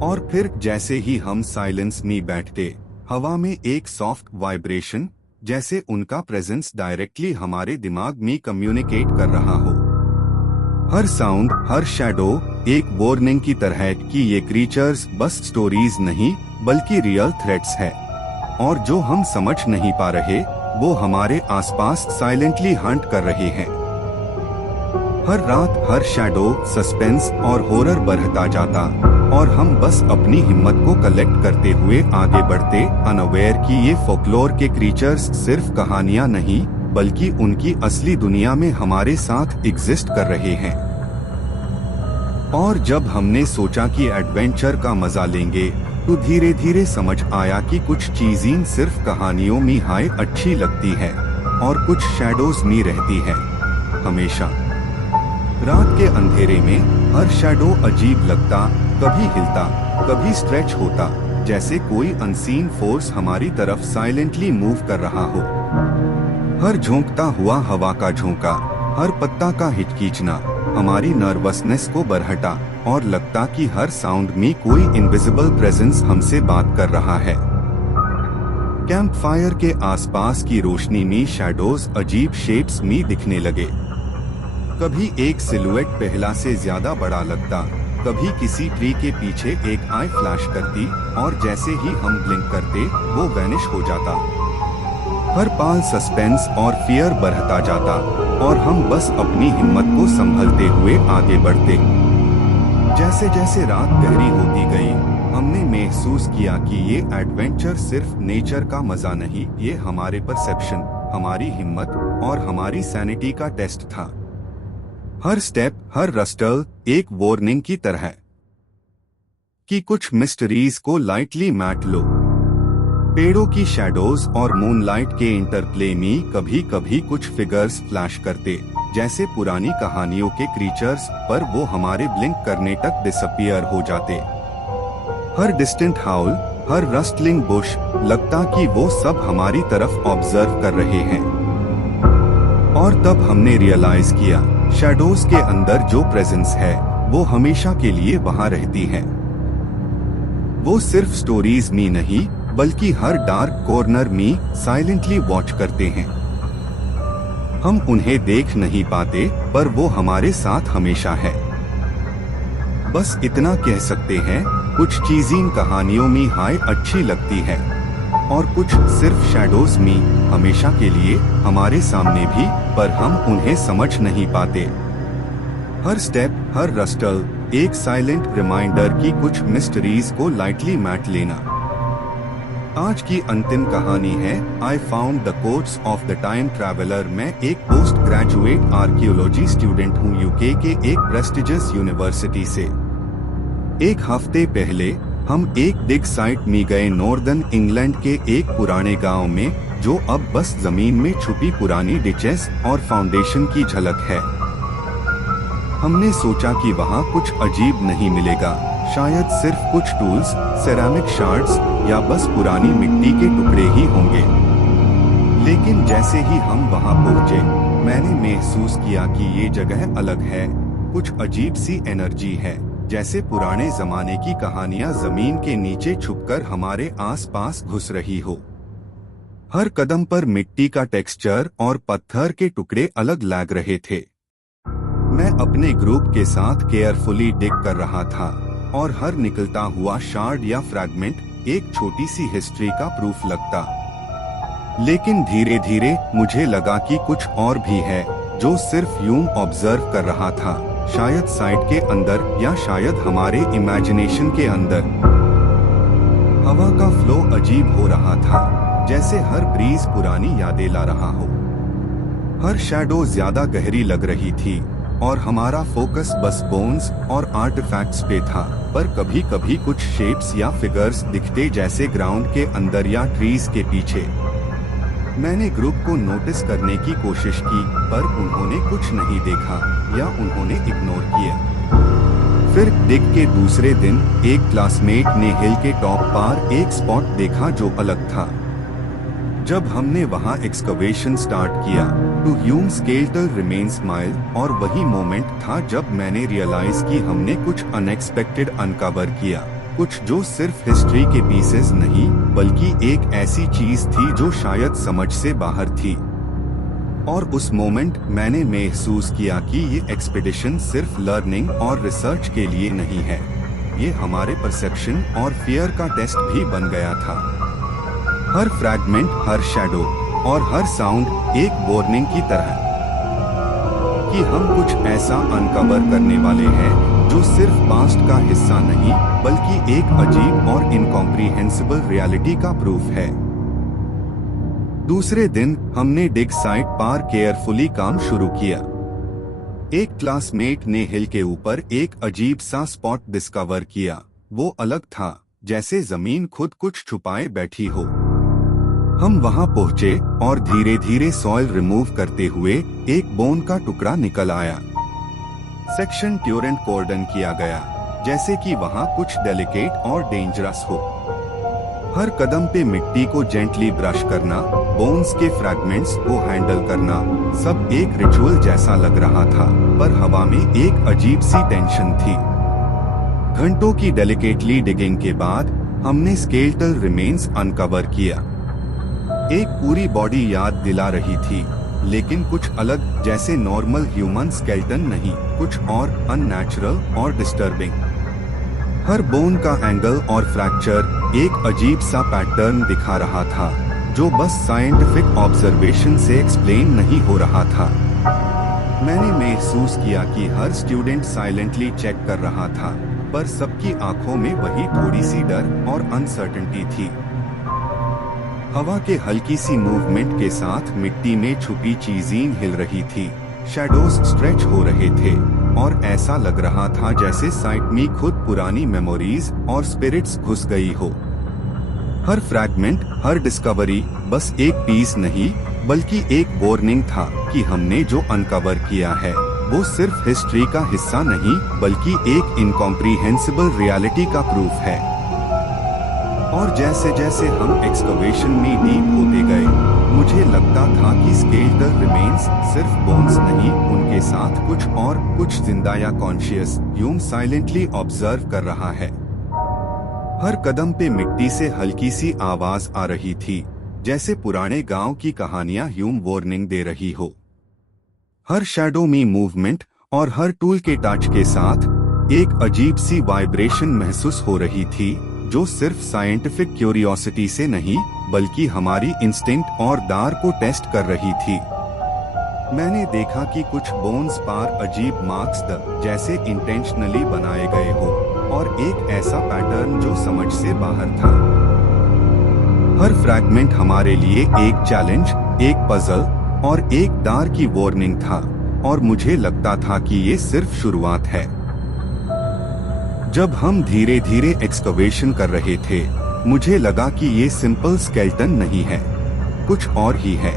और फिर जैसे ही हम साइलेंस में बैठते, हवा में एक सॉफ्ट वाइब्रेशन, जैसे उनका प्रेजेंस डायरेक्टली हमारे दिमाग में कम्युनिकेट कर रहा हो। हर साउंड, हर शैडो एक वार्निंग की तरह कि ये क्रीचर्स बस स्टोरीज नहीं बल्कि रियल थ्रेट्स है और जो हम समझ नहीं पा रहे वो हमारे आसपास साइलेंटली हंट कर रहे हैं। हर रात हर शैडो, सस्पेंस और हॉरर बढ़ता जाता और हम बस अपनी हिम्मत को कलेक्ट करते हुए आगे बढ़ते, अनअवेयर कि ये फोकलोर के क्रीचर्स सिर्फ कहानियां नहीं बल्कि उनकी असली दुनिया में हमारे साथ एग्जिस्ट कर रहे हैं। और जब हमने सोचा कि एडवेंचर का मजा लेंगे तो धीरे धीरे समझ आया कि कुछ चीजें सिर्फ कहानियों में हाय अच्छी लगती है और कुछ शैडोज में रहती है हमेशा। रात के अंधेरे में हर शैडो अजीब लगता, कभी हिलता, कभी स्ट्रेच होता, जैसे कोई अनसीन फोर्स हमारी तरफ साइलेंटली मूव कर रहा हो। हर झोंकता हुआ हवा का झोंका, हर पत्ता का हिचकिचना हमारी नर्वसनेस को बढ़ाता और लगता कि हर साउंड में कोई इनविजिबल प्रेजेंस हमसे बात कर रहा है। कैंप फायर के आसपास की रोशनी में शैडोज अजीब शेप्स में दिखने लगे। कभी एक सिलुएट पहला से ज्यादा बड़ा लगता, कभी किसी ट्री के पीछे एक आई फ्लैश करती और जैसे ही हम ब्लिंक करते वो वैनिश हो जाता। हर पल सस्पेंस और फियर बढ़ता जाता और हम बस अपनी हिम्मत को संभलते हुए आगे बढ़ते। जैसे जैसे रात गहरी होती गई, हमने महसूस किया कि ये एडवेंचर सिर्फ नेचर का मजा नहीं, ये हमारे परसेप्शन, हमारी हिम्मत और हमारी सैनिटी का टेस्ट था। हर स्टेप, हर रस्टल एक वार्निंग की तरह कि कुछ मिस्टरीज को लाइटली मत लो। पेड़ों की शैडोज और मूनलाइट के इंटरप्ले में कभी कभी कुछ फिगर्स फ्लैश करते, जैसे पुरानी कहानियों के क्रीचर्स, पर वो हमारे ब्लिंक करने तक डिसअपियर हो जाते। हर डिस्टेंट हाउल, हर रस्टलिंग बुश, लगता कि वो सब हमारी तरफ ऑब्जर्व कर रहे हैं। और तब हमने रियलाइज किया, शैडोज के अंदर जो प्रेजेंस है वो हमेशा के लिए वहां रहती है। वो सिर्फ स्टोरीज में नहीं बल्कि हर डार्क कॉर्नर में साइलेंटली वॉच करते हैं। हम उन्हें देख नहीं पाते पर वो हमारे साथ हमेशा है। बस इतना कह सकते हैं, कुछ चीजें कहानियों में हाय अच्छी लगती है और कुछ सिर्फ शैडोज में हमेशा के लिए हमारे सामने भी, पर हम उन्हें समझ नहीं पाते। हर स्टेप, हर रस्टल एक साइलेंट रिमाइंडर कि कुछ मिस्टरीज को लाइटली मत लेना। आज की अंतिम कहानी है I found the quotes of the time traveller. मैं एक पोस्ट ग्रेजुएट आर्कियोलॉजी स्टूडेंट हूँ यूके के एक प्रेस्टिजियस यूनिवर्सिटी से। एक हफ्ते पहले हम एक डिग साइट में गए नॉर्दर्न इंग्लैंड के एक पुराने गांव में, जो अब बस जमीन में छुपी पुरानी डिचेस और फाउंडेशन की झलक है। हमने सोचा कि वहाँ कुछ अजीब नहीं मिलेगा, शायद सिर्फ कुछ टूल्स, सेरामिक शार्ड्स या बस पुरानी मिट्टी के टुकड़े ही होंगे। लेकिन जैसे ही हम वहां पहुंचे, मैंने महसूस किया कि ये जगह अलग है, कुछ अजीब सी एनर्जी है जैसे पुराने जमाने की कहानियां जमीन के नीचे छुपकर हमारे आसपास घुस रही हो। हर कदम पर मिट्टी का टेक्सचर और पत्थर के टुकड़े अलग लग रहे थे। मैं अपने ग्रुप के साथ केयरफुली डिग कर रहा था और हर निकलता हुआ शार्ड या फ्रैगमेंट एक छोटी सी हिस्ट्री का प्रूफ लगता। लेकिन धीरे धीरे मुझे लगा कि कुछ और भी है जो सिर्फ यूं ऑब्जर्व कर रहा था, शायद साइट के अंदर या शायद हमारे इमेजिनेशन के अंदर। हवा का फ्लो अजीब हो रहा था, जैसे हर ब्रीज पुरानी यादें ला रहा हो। हर शैडो ज्यादा गहरी लग रही थी और हमारा फोकस बस बोन्स और आर्टिफैक्ट्स पे था, पर कभी कभी कुछ शेप्स या फिगर्स दिखते जैसे ग्राउंड के अंदर या ट्रीज के पीछे। मैंने ग्रुप को नोटिस करने की कोशिश की, पर उन्होंने कुछ नहीं देखा या उन्होंने इग्नोर किया। फिर डिग के दूसरे दिन एक क्लासमेट ने हिल के टॉप पर एक स्पॉट देखा जो अलग था। जब हमने वहां एक्सकवेशन स्टार्ट किया तो ह्यूम स्केलेटल रिमेन्स स्माइल, और वही मोमेंट था जब मैंने रियलाइज कि हमने कुछ अनएक्सपेक्टेड अनकवर किया, कुछ जो सिर्फ हिस्ट्री के पीसेस नहीं बल्कि एक ऐसी चीज थी जो शायद समझ से बाहर थी। और उस मोमेंट मैंने महसूस किया कि ये एक्सपीडिशन सिर्फ लर्निंग और रिसर्च के लिए नहीं है, ये हमारे परसेप्शन और फियर का टेस्ट भी बन गया था। हर फ्रैगमेंट, हर शैडो और हर साउंड एक वार्निंग की तरह कि हम कुछ ऐसा अनकवर करने वाले हैं जो सिर्फ पास्ट का हिस्सा नहीं बल्कि एक अजीब और इनकॉम्प्रिहेंसिबल रियलिटी का प्रूफ है। दूसरे दिन हमने डिग साइट पर केयरफुली काम शुरू किया। एक क्लासमेट ने हिल के ऊपर एक अजीब सा स्पॉट डिस्कवर किया। वो अलग था, जैसे जमीन खुद कुछ छुपाए बैठी हो। हम वहां पहुंचे और धीरे धीरे सॉइल रिमूव करते हुए एक बोन का टुकड़ा निकल आया। सेक्शन ट्यूरेंट कॉर्डन किया गया, जैसे कि वहां कुछ डेलिकेट और डेंजरस हो। हर कदम पे मिट्टी को जेंटली ब्रश करना, बोन्स के फ्रैगमेंट्स को हैंडल करना, सब एक रिचुअल जैसा लग रहा था, पर हवा में एक अजीब सी टेंशन थी। घंटों की डेलिकेटली डिगिंग के बाद हमने स्केलेटल रिमेन्स अनकवर किया। एक पूरी बॉडी याद दिला रही थी, लेकिन कुछ अलग, जैसे नॉर्मल ह्यूमन स्केलेटन नहीं, कुछ और अननेचुरल और डिस्टर्बिंग। हर बोन का एंगल और फ्रैक्चर एक अजीब सा पैटर्न दिखा रहा था जो बस साइंटिफिक ऑब्जर्वेशन से एक्सप्लेन नहीं हो रहा था। मैंने महसूस किया कि हर स्टूडेंट साइलेंटली चेक कर रहा था, पर सबकी आंखों में वही थोड़ी सी डर और अनसर्टेनिटी थी। हवा के हल्की सी मूवमेंट के साथ मिट्टी में छुपी चीजें हिल रही थी, शैडोज स्ट्रेच हो रहे थे और ऐसा लग रहा था जैसे साइट में खुद पुरानी मेमोरीज और स्पिरिट्स घुस गई हो। हर फ्रैगमेंट, हर डिस्कवरी बस एक पीस नहीं बल्कि एक वार्निंग था कि हमने जो अनकवर किया है वो सिर्फ हिस्ट्री का हिस्सा नहीं बल्कि एक इनकॉम्प्रिहेंसिबल रियलिटी का प्रूफ है। और जैसे जैसे हम एक्सकवेशन में डीप होते गए, मुझे लगता था कि स्केलेटल रिमेन्स सिर्फ बोन्स नहीं, उनके साथ कुछ और, कुछ जिंदा या कॉन्शियस, यूं साइलेंटली ऑब्जर्व कर रहा है। हर कदम पे मिट्टी से हल्की सी आवाज आ रही थी, जैसे पुराने गांव की कहानियां यूं वार्निंग दे रही हो। हर शैडो में मूवमेंट और हर टूल के टच के साथ एक अजीब सी वाइब्रेशन महसूस हो रही थी जो सिर्फ साइंटिफिक क्यूरियोसिटी से नहीं बल्कि हमारी इंस्टिंक्ट और दार को टेस्ट कर रही थी। मैंने देखा कि कुछ बोन्स पर अजीब मार्क्स जैसे इंटेंशनली बनाए गए हो और एक ऐसा पैटर्न जो समझ से बाहर था। हर फ्रैगमेंट हमारे लिए एक चैलेंज, एक पजल और एक दार की वार्निंग था, और मुझे लगता था कि ये सिर्फ शुरुआत है। जब हम धीरे धीरे एक्सकवेशन कर रहे थे, मुझे लगा कि ये सिंपल स्केलेटन नहीं है, कुछ और ही है।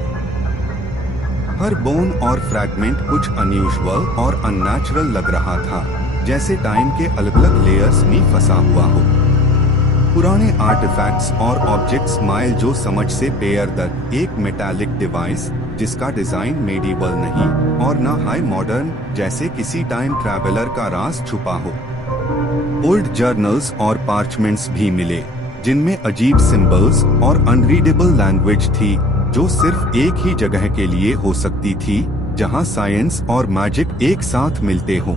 हर बोन और फ्रैगमेंट कुछ अनयूजुअल और अननेचुरल लग रहा था, जैसे टाइम के अलग अलग लेयर्स में फंसा हुआ हो। पुराने आर्टिफैक्ट्स और ऑब्जेक्ट्स स्माइल जो समझ से बेयर दर, एक मेटालिक डिवाइस जिसका डिजाइन मेडिवल नहीं और ना हाई मॉडर्न, जैसे किसी टाइम ट्रैवलर का राज छुपा हो। ओल्ड जर्नल्स और पार्चमेंट्स भी मिले, जिनमें अजीब सिंबल्स और अनरीडेबल लैंग्वेज थी, जो सिर्फ एक ही जगह के लिए हो सकती थी, जहां साइंस और मैजिक एक साथ मिलते हों।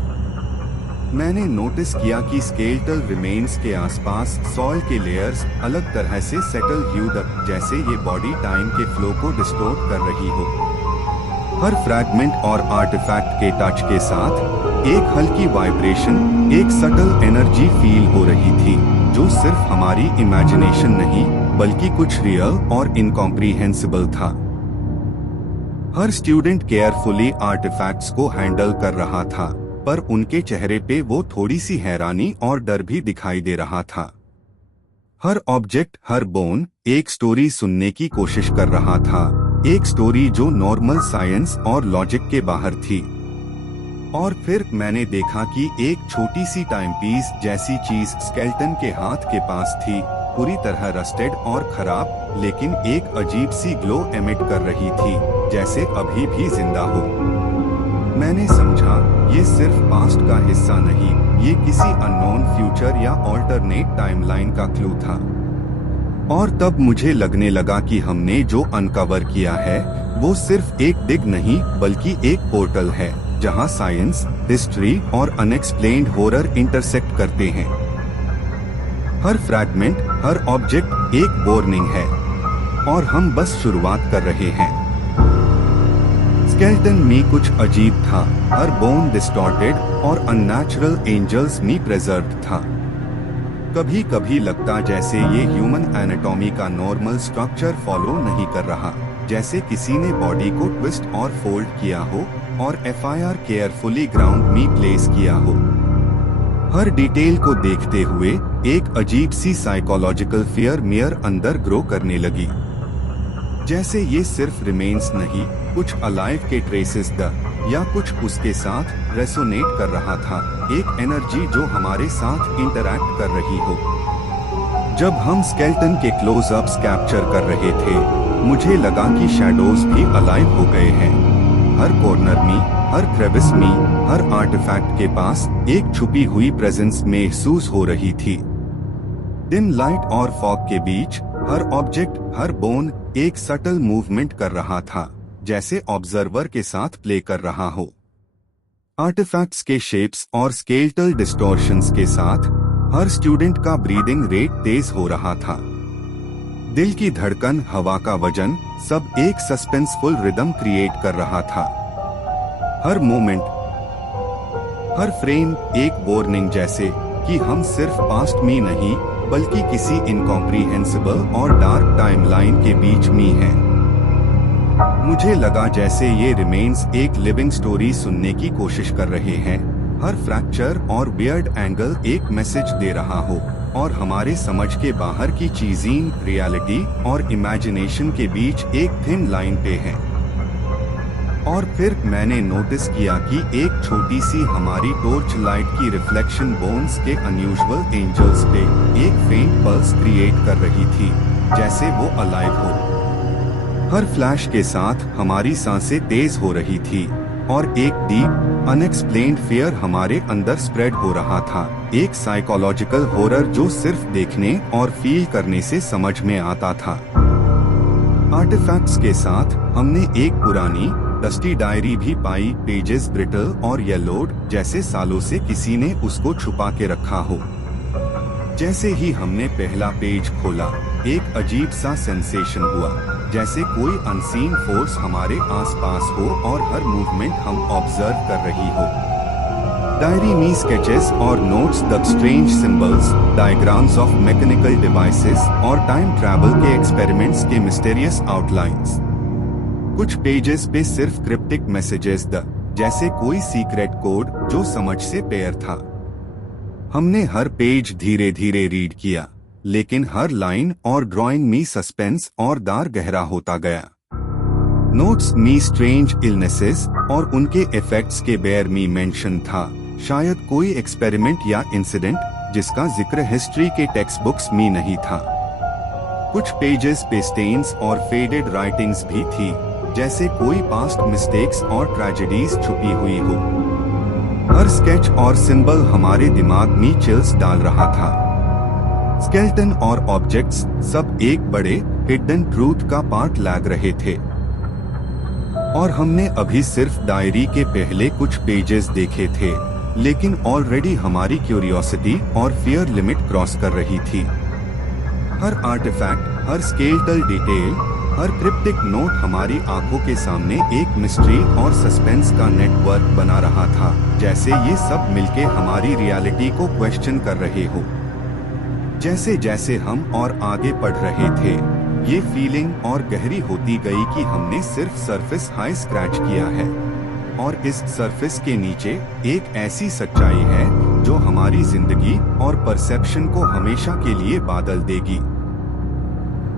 मैंने नोटिस किया कि स्केलेटल रिमेन्स के आसपास सॉइल के लेयर्स अलग तरह से सेटल ह्यूड, जैसे ये बॉडी टाइम के फ्लो को डिस्टोर्ट कर रही हो। हर फ्रैगमेंट और आर्टिफैक्ट के टच के साथ एक हल्की वाइब्रेशन, एक सटल एनर्जी फील हो रही थी, जो सिर्फ हमारी इमेजिनेशन नहीं बल्कि कुछ रियल और इनकॉम्प्रिहेंसिबल था। हर स्टूडेंट केयरफुली आर्टिफैक्ट्स को हैंडल कर रहा था, पर उनके चेहरे पे वो थोड़ी सी हैरानी और डर भी दिखाई दे रहा था। हर ऑब्जेक्ट, हर बोन एक स्टोरी सुनने की कोशिश कर रहा था, एक स्टोरी जो नॉर्मल साइंस और लॉजिक के बाहर थी। और फिर मैंने देखा कि एक छोटी सी टाइम पीस जैसी चीज स्केलेटन के हाथ के पास थी, पूरी तरह रस्टेड और खराब, लेकिन एक अजीब सी ग्लो एमिट कर रही थी, जैसे अभी भी जिंदा हो। मैंने समझा ये सिर्फ पास्ट का हिस्सा नहीं, ये किसी अननोन फ्यूचर या ऑल्टरनेट टाइमलाइन का क्लू था। और तब मुझे लगने लगा कि हमने जो अनकवर किया है वो सिर्फ एक डिग नहीं बल्कि एक पोर्टल है, जहां साइंस, हिस्ट्री और अनएक्सप्लेन्ड हॉरर इंटरसेक्ट करते हैं। हर फ्रैगमेंट, हर ऑब्जेक्ट एक वार्निंग है, और हम बस शुरुआत कर रहे हैं। स्केलेटन में कुछ अजीब था, हर बोन डिस्टॉर्टेड और अननेचुरल एंजल्स में प्रेजर्व्ड था। कभी कभी लगता जैसे ये ह्यूमन एनाटॉमी का नॉर्मल स्ट्रक्चर फॉलो नहीं कर रहा, जैसे किसी ने बॉडी को ट्विस्ट और फोल्ड किया हो और एफआईआर केयरफुली ग्राउंड में प्लेस किया हो। हर डिटेल को देखते हुए एक अजीब सी साइकोलॉजिकल फियर मेरे अंदर ग्रो करने लगी, जैसे ये सिर्फ रिमेन्स नहीं, कुछ अलाइव के ट्रेसेस या कुछ उसके साथ रेसोनेट कर रहा था, एक एनर्जी जो हमारे साथ इंटरैक्ट कर रही हो। जब हम स्केलेटन के क्लोजअप्स कैप्चर कर रहे थे, मुझे लगा कि शैडोज भी अलाइव हो गए हैं। हर कॉर्नर में, हर क्रेविस में, हर आर्टिफैक्ट के पास एक छुपी हुई प्रेजेंस महसूस हो रही थी। डिम लाइट और फॉग के बीच हर ऑब्जेक्ट, हर बोन एक सटल मूवमेंट कर रहा था, जैसे ऑब्जर्वर के साथ प्ले कर रहा हो। आर्टिफैक्ट्स के शेप्स और स्केलेटल डिस्टॉर्शंस के साथ हर स्टूडेंट का ब्रीदिंग रेट तेज हो रहा था। दिल की धड़कन, हवा का वजन, सब एक सस्पेंसफुल रिदम क्रिएट कर रहा था। हर मोमेंट, हर फ्रेम एक वार्निंग, जैसे कि हम सिर्फ पास्ट में नहीं बल्कि किसी इनकॉम्प्रिहेंसिबल और डार्क टाइमलाइन के बीच में हैं। मुझे लगा जैसे ये रिमेन्स एक लिविंग स्टोरी सुनने की कोशिश कर रहे हैं, हर फ्रैक्चर और वियर्ड एंगल एक मैसेज दे रहा हो, और हमारे समझ के बाहर की चीजें रियलिटी और इमेजिनेशन के बीच एक थिन लाइन पे हैं। और फिर मैंने नोटिस किया कि एक छोटी सी हमारी टॉर्च लाइट की रिफ्लेक्शन बोन्स के अनयूजुअल एंजल्स पे एक फेंट पल्स क्रिएट कर रही थी, जैसे वो अलाइव हो। हर फ्लैश के साथ हमारी सांसें तेज हो रही थी, और एक डीप अनएक्सप्लेन्ड फियर हमारे अंदर स्प्रेड हो रहा था, एक साइकोलॉजिकल हॉरर जो सिर्फ देखने और फील करने से समझ में आता था। आर्टिफैक्ट्स के साथ हमने एक पुरानी डस्टी डायरी भी पाई, पेजेस ब्रिटल और येलोड, जैसे सालों से किसी ने उसको छुपा के रखा हो। जैसे ही हमने पहला पेज खोला, एक अजीब सा सेंसेशन हुआ, जैसे कोई अनसीन फोर्स हमारे आसपास हो और हर मूवमेंट हम ऑब्जर्व कर रही हो। डायरी में स्केचेस और notes, the strange symbols, diagrams of mechanical devices और टाइम ट्रैवल के एक्सपेरिमेंट्स के मिस्टीरियस आउटलाइंस। कुछ पेजेस पे सिर्फ क्रिप्टिक मैसेजेस, जैसे कोई सीक्रेट कोड जो समझ से पेयर था। हमने हर पेज धीरे धीरे रीड किया, लेकिन हर लाइन और ड्राइंग में सस्पेंस और दार गहरा होता गया। नोट्स में स्ट्रेंज इलनेसेस और उनके इफेक्ट्स के बेयर में मेंशन था, शायद कोई एक्सपेरिमेंट या इंसिडेंट जिसका जिक्र हिस्ट्री के टेक्स्ट बुक्स में नहीं था। कुछ पेजेस पे स्टेन्स और फेडेड राइटिंग्स भी थी, जैसे कोई पास्ट मिस्टेक्स और ट्रेजेडीज छुपी हुई हो। हर स्केच और सिंबल हमारे दिमाग में चिल्स डाल रहा था। स्केलेटन और ऑब्जेक्ट्स सब एक बड़े हिडन ट्रूथ का पार्ट लग रहे थे। और हमने अभी सिर्फ डायरी के पहले कुछ पेजेस देखे थे, लेकिन ऑलरेडी हमारी क्यूरियोसिटी और फियर लिमिट क्रॉस कर रही थी। हर आर्टिफैक्ट, हर स्केलेटल डिटेल, हर क्रिप्टिक नोट हमारी आंखों के सामने एक मिस्ट्री और सस्पेंस का नेटवर्क बना रहा था, जैसे ये सब मिलके हमारी रियलिटी को क्वेश्चन कर रहे हो। जैसे जैसे हम और आगे बढ़ रहे थे, ये फीलिंग और गहरी होती गई कि हमने सिर्फ सरफेस हाई स्क्रैच किया है, और इस सरफेस के नीचे एक ऐसी सच्चाई है जो हमारी जिंदगी और परसेप्शन को हमेशा के लिए बादल देगी।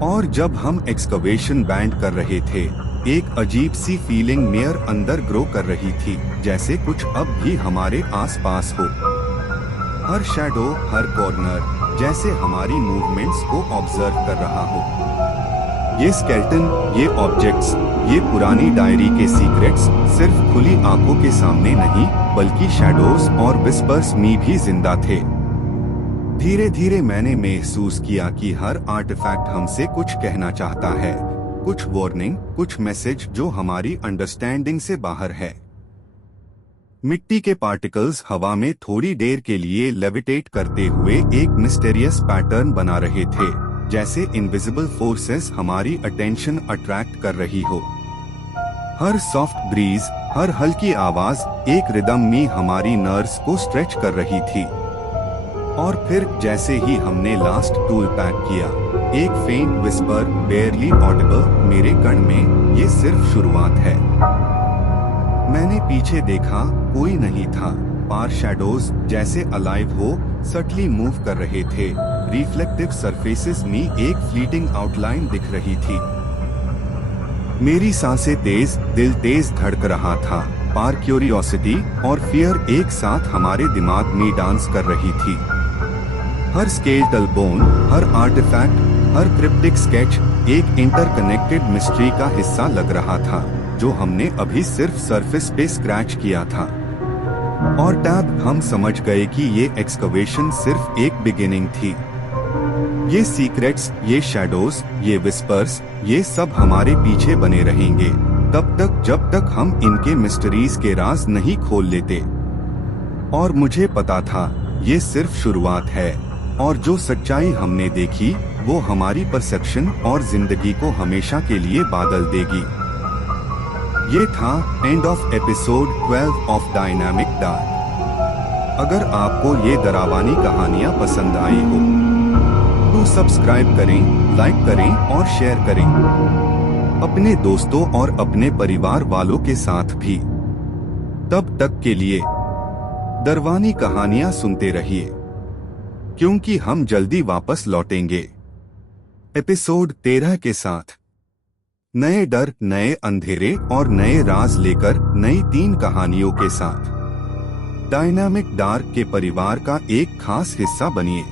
और जब हम एक्सकवेशन बैंड कर रहे थे, एक अजीब सी फीलिंग मेरे अंदर ग्रो कर रही थी, जैसे कुछ अब भी हमारे आसपास हो। हर शैडो, हर कॉर्नर जैसे हमारी मूवमेंट्स को ऑब्जर्व कर रहा हो। ये स्केलेटन, ये ऑब्जेक्ट्स, ये पुरानी डायरी के सीक्रेट्स सिर्फ खुली आंखों के सामने नहीं, बल्कि शैडोज और विस्पर्स में भी जिंदा थे। धीरे धीरे मैंने महसूस किया कि हर आर्टिफैक्ट हमसे कुछ कहना चाहता है, कुछ वार्निंग, कुछ मैसेज जो हमारी अंडरस्टैंडिंग से बाहर है। मिट्टी के पार्टिकल्स हवा में थोड़ी देर के लिए लेविटेट करते हुए एक मिस्टीरियस पैटर्न बना रहे थे, जैसे इनविजिबल फोर्सेस हमारी अटेंशन अट्रैक्ट कर रही हो। हर सॉफ्ट ब्रीज, हर हल्की आवाज एक रिदम में हमारी नर्व्स को स्ट्रेच कर रही थी। और फिर जैसे ही हमने लास्ट टूल पैक किया, एक फेंट विस्पर, बेयरली ऑडिबल, मेरे कान में, ये सिर्फ शुरुआत है। मैंने पीछे देखा, कोई नहीं था। पार शैडोज जैसे अलाइव हो, सटली मूव कर रहे थे। रिफ्लेक्टिव सरफेसेस में एक फ्लीटिंग आउटलाइन दिख रही थी। मेरी सांसें तेज, दिल तेज धड़क रहा था। पार क्यूरियोसिटी और फियर एक साथ हमारे दिमाग में डांस कर रही थी। हर स्केलेटल बोन, हर आर्टिफैक्ट, हर क्रिप्टिक स्केच एक इंटरकनेक्टेड मिस्ट्री का हिस्सा लग रहा था, जो हमने अभी सिर्फ सरफेस पे स्क्रैच किया था। और तब हम समझ गए कि ये एक्सकवेशन सिर्फ एक बिगिनिंग थी। ये सीक्रेट्स, ये शैडोज, ये विस्पर्स, ये सब हमारे पीछे बने रहेंगे, तब तक जब तक हम इनके मिस्टरीज के राज नहीं खोल लेते। और मुझे पता था, ये सिर्फ शुरुआत है, और जो सच्चाई हमने देखी, वो हमारी परसेप्शन और जिंदगी को हमेशा के लिए बादल देगी। ये था end of episode 12 of dynamic dark. अगर आपको ये डरावनी कहानियाँ पसंद आई हो, तो सब्सक्राइब करें, लाइक करें और शेयर करें अपने दोस्तों और अपने परिवार वालों के साथ भी। तब तक के लिए डरावनी कहानियाँ सुनते रहिए, क्योंकि हम जल्दी वापस लौटेंगे एपिसोड 13 के साथ। नए डर, नए अंधेरे और नए राज लेकर नई 3 कहानियों के साथ डायनामिक डार्क के परिवार का एक खास हिस्सा बनिए।